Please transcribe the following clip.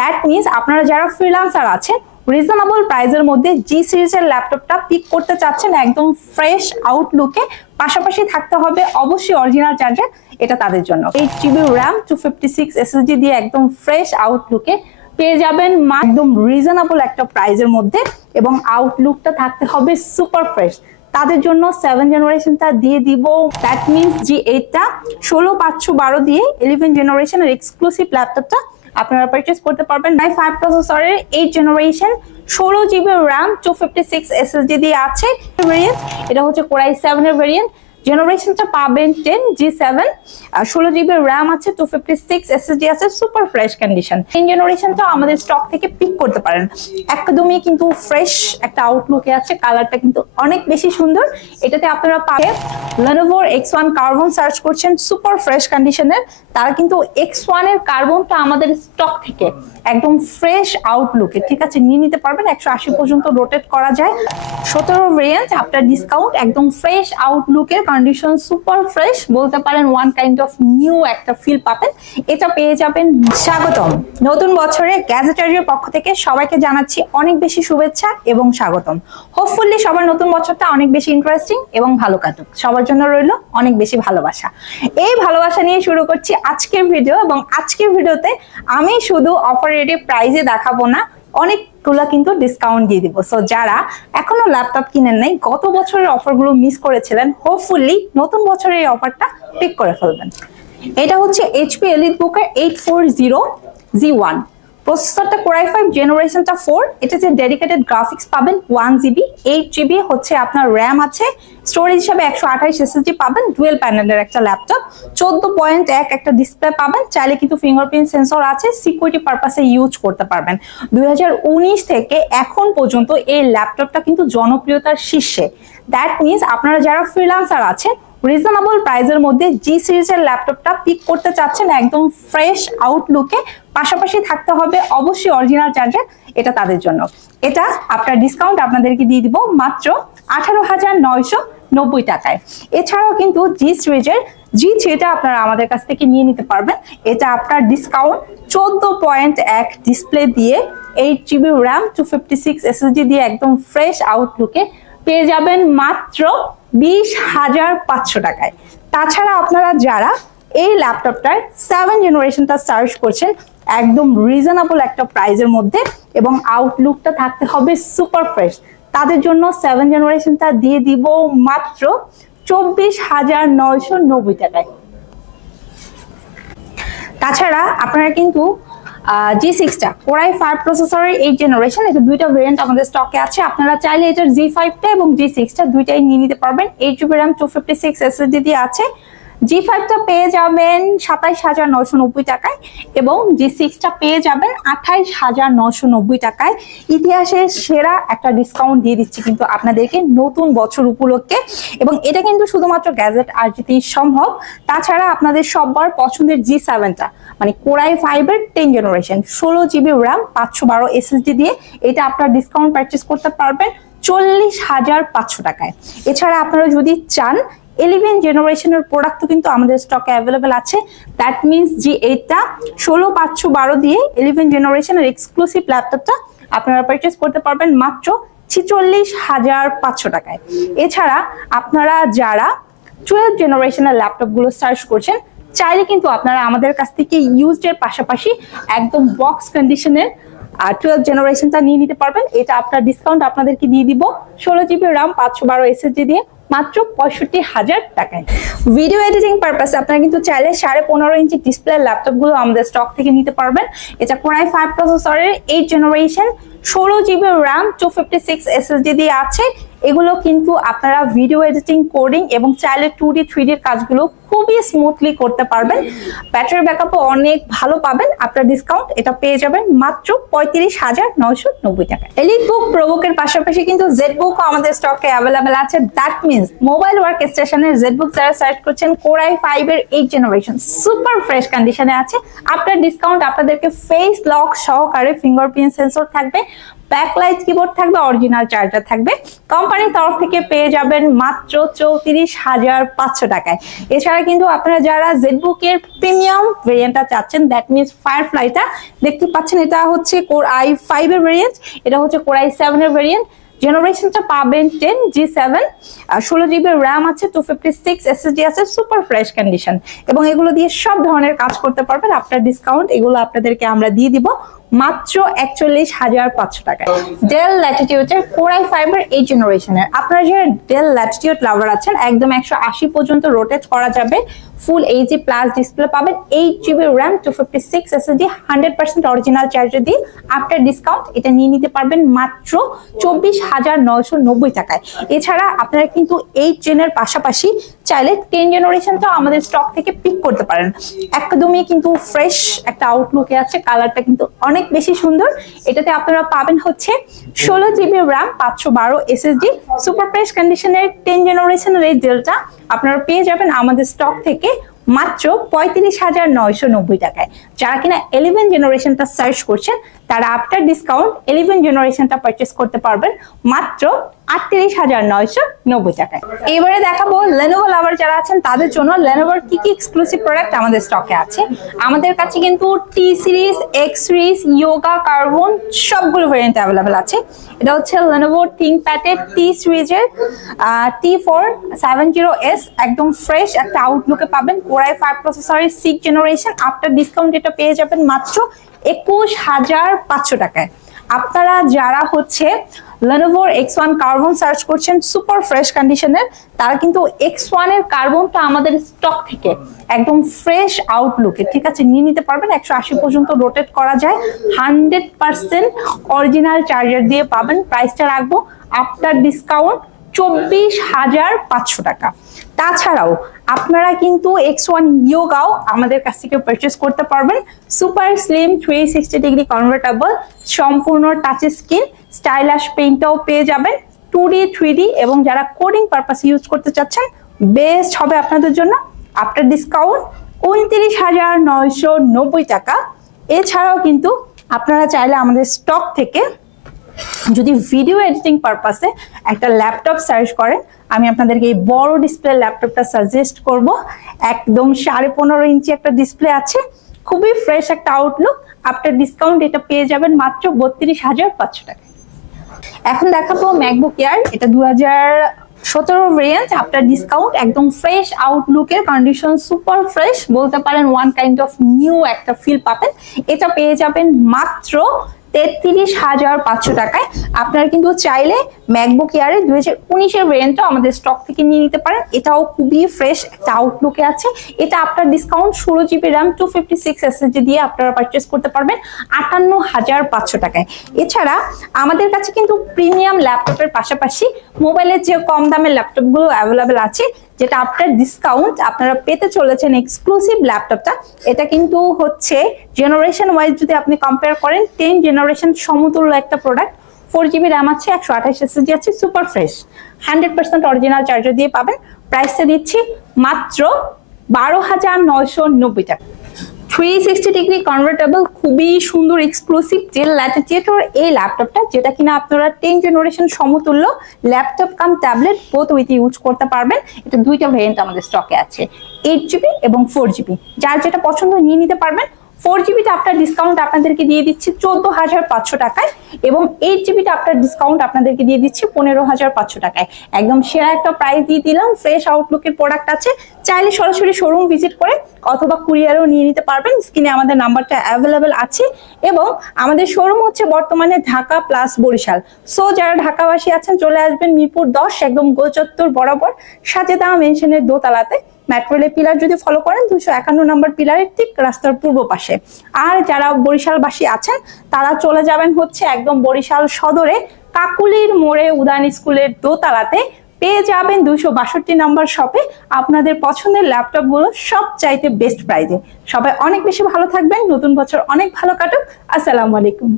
That means আপনারা যারা freelancer আছেন রিজনেবল প্রাইসের মধ্যে জি সিরিজের ল্যাপটপটা পিক করতে চাচ্ছেন একদম ফ্রেশ আউটলুকে, পাশাপাশি থাকতে হবে অবশ্যই অরিজিনাল চার্জার, এটা তাদের জন্য। 8GB RAM 256 SSD দিয়ে একদম ফ্রেশ আউটলুকে পেয়ে যাবেন একদম রিজনেবল একটা প্রাইসের মধ্যে, এবং আউটলুকটা থাকতে হবে সুপার ফ্রেশ। তাদের জন্য 7 জেনারেশনটা দিয়ে দিব। দ্যাট মিনস G8টা 16512 দিয়ে 11 জেনারেশনের এক্সক্লুসিভ ল্যাপটপটা আপনারা পারচেজ করতে পারবেন। i5 প্রসেসরের 8 জেনারেশন 16GB RAM 256 SSD দিয়ে আছে ভেরিয়েন্ট, এটা হচ্ছে Core i7 এর ভেরিয়েন্ট। জেনারেশনটা পাবেন 10 G7, 16GB RAM আছে, 256 SSD আছে, সুপার ফ্রেশ কন্ডিশন। 10 জেনারেশনটা আমাদের স্টক থেকে পিক করতে পারেন, একদমই কিন্তু ফ্রেশ একটা আউটলুকে আছে, কালারটা কিন্তু অনেক বেশি সুন্দর। এটাতে আপনারা পাবেন Lenovo X1 কার্বন সার্চ করছেন সুপার ফ্রেশ কন্ডিশনের, তারা কিন্তু X1 এর কার্বনটা আমাদের স্টক থেকে একদম ফ্রেশ আউটলুকে ঠিক আছে নিয়ে নিতে পারবেন। 180 পর্যন্ত রোটেট করা যায়। 17 ভেরিয়েন্ট আপনার ডিসকাউন্ট, একদম ফ্রেশ আউটলুকের কন্ডিশন সুপার ফ্রেশ, বলতে পারেন ওয়ান কাইন্ড অফ নিউ একটা ফিল পাবেন। এটা পেয়ে যাবেন। স্বাগতম নতুন বছরে গ্যাজেটারির পক্ষ থেকে সবাইকে জানাচ্ছি অনেক বেশি শুভেচ্ছা এবং স্বাগতম। হোপফুলি সবার নতুন বছরটা অনেক বেশি ইন্টারেস্টিং এবং ভালো কাটুক, সবার জন্য রইল অনেক বেশি ভালোবাসা। এই ভালোবাসা নিয়ে শুরু করছি আজকের ভিডিও, এবং আজকের ভিডিওতে আমি শুধু অপারেটিভ প্রাইজে দেখাবো না, অনেকগুলো কিন্তু ডিসকাউন্ট দিয়ে দিব। সো যারা এখনো ল্যাপটপ কিনেন নাই, গত বছরের অফারগুলো মিস করেছিলেন, হোপফুলি নতুন বছরের এই অফারটা পিক করে ফেলবেন। এটা হচ্ছে HP EliteBook 840G1, প্রসেসরটা Core i5 জেনারেশনটা 4, এটাতে ডেডিকেটেড গ্রাফিক্স পাবেন 1GB, 8GB হচ্ছে আপনার RAM আছে, স্টোরেজ হিসাবে 128 SSD পাবেন, ডুয়েল প্যানেলের একটা ল্যাপটপ, 14.1 একটা ডিসপ্লে পাবেন, চাইলে কিন্তু ফিঙ্গারপ্রিন্ট সেন্সর আছে, সিকিউরিটি পারপাসে ইউজ করতে পারবেন। 2019 থেকে এখন পর্যন্ত এই ল্যাপটপটা কিন্তু জনপ্রিয়তার শীর্ষে। দ্যাট মিনস আপনারা যারা ফ্রিল্যান্সার আছেন রিজনেবল প্রাইসের মধ্যে জি সিরিজের ল্যাপটপটা পিক করতে চাচ্ছেন একদম ফ্রেশ আউটলুকে, পাশাপাশি থাকতে হবে অবশ্যই অরিজিনাল চার্জার, এটা তাদের জন্য। এটা আপনার ডিসকাউন্ট আপনাদেরকে দিয়ে দিব মাত্র 18,990 টাকায়। এছাড়াও কিন্তু জি সিরিজের G3টা আপনারা আমাদের কাছ থেকে নিয়ে নিতে পারবেন। এটা আপনার ডিসকাউন্ট 14.1 ডিসপ্লে দিয়ে 8GB RAM 256 SSD দিয়ে একদম ফ্রেশ আউটলুকে পেয়ে যাবেন মাত্র 20,500 টাকায়। তাছাড়া আপনারা যারা এই ল্যাপটপটার 7 জেনারেশনটা সার্চ করছেন একদম রিজনেবল একটা প্রাইসের মধ্যে, এবং আউটলুকটা থাকতে হবে সুপার ফ্রেশ, তাদের জন্য 7 জেনারেশনটা দিয়ে দিব মাত্র 24,990 টাকায়। তাছাড়া আপনারা কিন্তু G6টা Core i5 প্রসেসরের 8 জেনারেশন, এটা দুইটা ভেরিয়েন্ট আমাদের স্টকে আছে, আপনারা চাইলে এটার G5টা এবং G6টা দুইটাই নিয়ে নিতে পারবেন। 8GB RAM 256 SSD দিয়ে আছে। G5টা পেয়ে যাবেন 27,990 টাকায়, এবং G6টা পেয়ে যাবেন 28,990 টাকায়। ইতিহাসের সেরা একটা ডিসকাউন্ট দিয়ে দিচ্ছি কিন্তু আপনাদেরকে নতুন বছর উপলক্ষে, এবং এটা কিন্তু শুধুমাত্র গ্যাজেট আর জিতেই সম্ভব। তাছাড়া আপনাদের সবার পছন্দের G7টা মানে Core i5 এর 10 জেনারেশন 16GB RAM 512 SSD দিয়ে, এটা আপনার ডিসকাউন্ট পারচেজ করতে পারবেন 40,500 টাকায়। এছাড়া আপনারা যদি চান 11 জেনারেশনের প্রোডাক্টও কিন্তু আমাদের স্টকে অ্যাভেলেবেল আছে। দ্যাট মিনস G8টা 16512 দিয়ে 11 জেনারেশনের এক্সক্লুসিভ ল্যাপটপটা আপনারা পারচেজ করতে পারবেন মাত্র 46,500 টাকায়। এছাড়া আপনারা যারা 12 জেনারেশনের ল্যাপটপগুলো সার্চ করছেন, চাইলে কিন্তু আপনারা আমাদের কাছ থেকে ইউজড এর পাশাপাশি একদম বক্স কন্ডিশনের 12 জেনারেশনটা নিয়ে নিতে পারবেন। এটা আপনার ডিসকাউন্ট আপনাদেরকে দিয়ে দিব 16GB RAM 512 SSD দিয়ে মাত্র 65,000 টাকায়। ভিডিও এডিটিং পারপাসে আপনারা কিন্তু চাইলে 15.5 ইঞ্চি ডিসপ্লে ল্যাপটপগুলো আমাদের স্টক থেকে নিতে পারবেন। এটা Core i5 প্রসেসরের 8 জেনারেশন 16GB RAM 256 SSD দিয়ে আছে। এগুলো কিন্তু আপনারা ভিডিও এডিটিং, কোডিং এবং চাইলে 2D 3D এর কাজগুলো খুবই স্মুথলি করতে পারবেন। ব্যাটারি ব্যাকআপও অনেক ভালো পাবেন। আপনার ডিসকাউন্ট এটা পেয়ে যাবেন মাত্র 35,990 টাকা। EliteBook ProBook এর পাশাপাশি কিন্তু ZBookও আমাদের স্টকে অ্যাভেলেবেল আছে। দ্যাট মিনস মোবাইল ওয়ার্ক স্টেশনের ZBook যারা সার্চ করছেন Core i5 এর 8 জেনারেশন সুপার ফ্রেশ কন্ডিশনে আছে। আপনার ডিসকাউন্ট আপনাদেরকে ফেস লক সহকারে ফিঙ্গারপ্রিন্ট সেন্সর থাকবে, ব্যাকলাইট কিবোর্ড থাকবে, অরিজিনাল চার্জার থাকবে। কোম্পানির তরফ থেকে পেয়ে যাবেন মাত্র 34,500 টাকায়। এছাড়া এছাড়া কিন্তু আপনারা যারা জেডবুক এর প্রিমিয়াম ভেরিয়েন্টটা চাচ্ছেন, দ্যাট মিনস ফায়ারফ্লাইটা দেখতে পাচ্ছেন, এটা হচ্ছে কোর i5 এর ভেরিয়েন্ট, এটা হচ্ছে কোর i7 এর ভেরিয়েন্ট। জেনারেশনটা পাবেন 10G7, 16GB র্যাম আছে, 256 SSD আছে, সুপার ফ্রেশ কন্ডিশন, এবং এগুলো দিয়ে সব ধরনের কাজ করতে পারবেন। আফটার ডিসকাউন্ট এগুলো আপনাদেরকে আমরা দিয়ে দিব মাত্র 41,500 টাকায়। ডেল ল্যাটিটিউডের কোর i5 এর 8 জেনারেশনের, আপনারা যারা ডেল ল্যাটিটিউড লাভার আছেন, একদম 180 পর্যন্ত রোটেট করা যাবে, ফুল এইচডি প্লাস ডিসপ্লে পাবেন, 8GB RAM, 256 SSD, 100% original charger দিয়ে আফটার ডিসকাউন্ট এটা নিয়ে নিতে পারবেন মাত্র 24,990 টাকায়। এছাড়া আপনারা কিন্তু 8 জেনের পাশাপাশি চাইলে 10 জেনারেশনটাও আমাদের স্টক থেকে পিক করতে পারেন। একদমই কিন্তু ফ্রেশ একটা আউটলুকে আছে, কালারটা কিন্তু অনেক বেশি সুন্দর। এটাতে আপনারা পাবেন হচ্ছে 16GB RAM, 512 SSD, super fresh কন্ডিশনের 10 জেনারেশনের এই ডেলটা আপনারা পেয়ে যাবেন আমাদের স্টক থেকে মাত্র 35,990 টাকায়। যারা কিনা 11 জেনারেশনটা সার্চ করছেন, তারা আফটার ডিসকাউন্ট 11 জেনারেশনটা পারচেস করতে পারবেন মাত্র 38,990 টাকায়। এবারে দেখাবো লেনোভো লাভার যারা আছেন তাদের জন্য লেনোভোর কি কি এক্সক্লুসিভ প্রোডাক্ট আমাদের স্টকে আছে। আমাদের কাছে কিন্তু T series, X series, Yoga, Carbon সবগুলো ভেরিয়েন্ট অ্যাভেলেবেল আছে। এটা হচ্ছে লেনোভো থিংকপ্যাডের টি সিরিজের T470S, একদম ফ্রেশ একটা আউটলুকে পাবেন, কোর i5 প্রসেসরের 6 জেনারেশন, আফটার ডিসকাউন্ট এটা পেয়ে যাবেন মাত্র 21,500 টাকায়। আপনারা যারা হচ্ছে Lenovo X1 কার্বন সার্চ করছেন সুপার ফ্রেশ কন্ডিশনের, তারা কিন্তু X1 এর কার্বনটা আমাদের স্টক থেকে একদম ফ্রেশ আউটলুকে, ঠিক আছে, নিয়ে নিতে পারবেন। 180 পর্যন্ত রোটেট করা যায়, 100% অরিজিনাল চার্জার দিয়ে পাবেন। প্রাইসটা রাখবো আফটার ডিসকাউন্ট 24,500 টাকা। তাছাড়াও আপনারা কিন্তু X1 ইয়োগাও আমাদের কাছ থেকে পারচেস করতে পারবেন, সুপার স্লিম 360 ডিগ্রি কনভার্টেবল, সম্পূর্ণ টাচ স্ক্রিন, স্টাইলাশ পেইন্টটাও পেয়ে যাবেন, 2D 3D, এবং যারা কোডিং পারপাস ইউজ করতে চাচ্ছেন বেস্ট হবে আপনাদের জন্য। আফটার ডিসকাউন্ট 29,990 টাকা। এছাড়াও কিন্তু আপনারা চাইলে আমাদের স্টক থেকে যদি ভিডিও এডিটিং পারপাসে একটা ল্যাপটপ সার্চ করেন, আমি আপনাদেরকে এই বড় ডিসপ্লে ল্যাপটপটা সাজেস্ট করব। একদম 15.5 ইঞ্চি একটা ডিসপ্লে আছে, খুবই ফ্রেশ একটা আউটলুক। আফটার ডিসকাউন্ট এটা পেয়ে যাবেন মাত্র 32,500 টাকা। এখন দেখাবো ম্যাকবুক এয়ার, এটা 2017 ভেরিয়েন্ট, আফটার ডিসকাউন্ট একদম ফ্রেশ আউটলুকের, কন্ডিশন সুপার ফ্রেশ, বলতে পারেন ওয়ান কাইন্ড অফ নিউ একটা ফিল পাবেন। এটা পেয়ে যাবেন মাত্র 33,500 টাকায়। আপনারা কিন্তু চাইলে ম্যাকবুক এয়ারের 2019 এর ভেরিয়েন্টটা আমাদের স্টক থেকে নিয়ে নিতে পারেন, এটাও খুবই ফ্রেশ একটা আউটলুকে আছে। এটা after discount 16GB RAM, 256 SSD দিয়ে আপনারা পারচেস করতে পারবেন 58,500 টাকায়। এছাড়া আমাদের কাছে কিন্তু প্রিমিয়াম ল্যাপটপের পাশাপাশি মোবাইলের যে কম দামের ল্যাপটপগুলো অ্যাভেলেবেল আছে, যেটা আফটার ডিসকাউন্ট আপনারা পেতে চলেছেন এক্সক্লুসিভ ল্যাপটপটা। এটা কিন্তু হচ্ছে জেনারেশন ওয়াইজ যদি আপনি কম্পেয়ার করেন 10 জেনারেশন সমতুল্য একটা প্রোডাক্ট। 4GB র্যাম আছে, 128 SSD আছে, সুপার ফ্রেশ, 100% অরিজিনাল চার্জার দিয়ে পাবেন। প্রাইসটা দিচ্ছি মাত্র 12,990 টাকা। 360 ডিগ্রি কনভার্টেবল, খুবই সুন্দর এক্সক্লুসিভ ডেল ল্যাটিটিউড এই ল্যাপটপটা, যেটা কিনা আপনারা 10 জেনারেশন সমতুল্য laptop come tablet both with use করতে পারবেন। এটা দুইটা ভেরিয়েন্ট আমাদের স্টকে আছে, 8GB এবং 4GB, যার যেটা পছন্দ নিয়ে নিতে পারবেন। 4GBটা আফটার ডিসকাউন্ট আপনাদেরকে দিয়ে দিচ্ছি 14,500 টাকায়, এবং 8GBটা আফটার ডিসকাউন্ট আপনাদেরকে দিয়ে দিচ্ছি 15,500 টাকায়। একদম সেরা একটা প্রাইস দিয়ে দিলাম, ফ্রেশ আউটলুকের প্রোডাক্ট আছে। চাইলে সরাসরি শোরুম ভিজিট করে অথবা কুরিয়ারেও নিয়ে নিতে পারবেন। স্ক্রিনে আমাদের নাম্বারটা অ্যাভেলেবেল আছে, এবং আমাদের শোরুম হচ্ছে বর্তমানে ঢাকা প্লাস বরিশাল। সো যারা ঢাকাবাসী আছেন চলে আসবেন মিরপুর 10 একদম গোল চত্বর বরাবর সাজেদা মেনশনের দোতলাতে। মেট্রো রেল পিলার যদি ফলো করেন 251 নম্বর পিলারের ঠিক রাস্তার পূর্ব পাশে। আর যারা বরিশালবাসী আছেন তারা চলে যাবেন হচ্ছে একদম বরিশাল সদরে কাকুলির মোড়ে উদান স্কুলের দোতলাতে, পেয়ে যাবেন 262 নম্বর শপে আপনাদের পছন্দের ল্যাপটপ গুলো সব চাইতে বেস্ট প্রাইজে। সবাই অনেক বেশি ভালো থাকবেন, নতুন বছর অনেক ভালো কাটুক। আসসালামু আলাইকুম।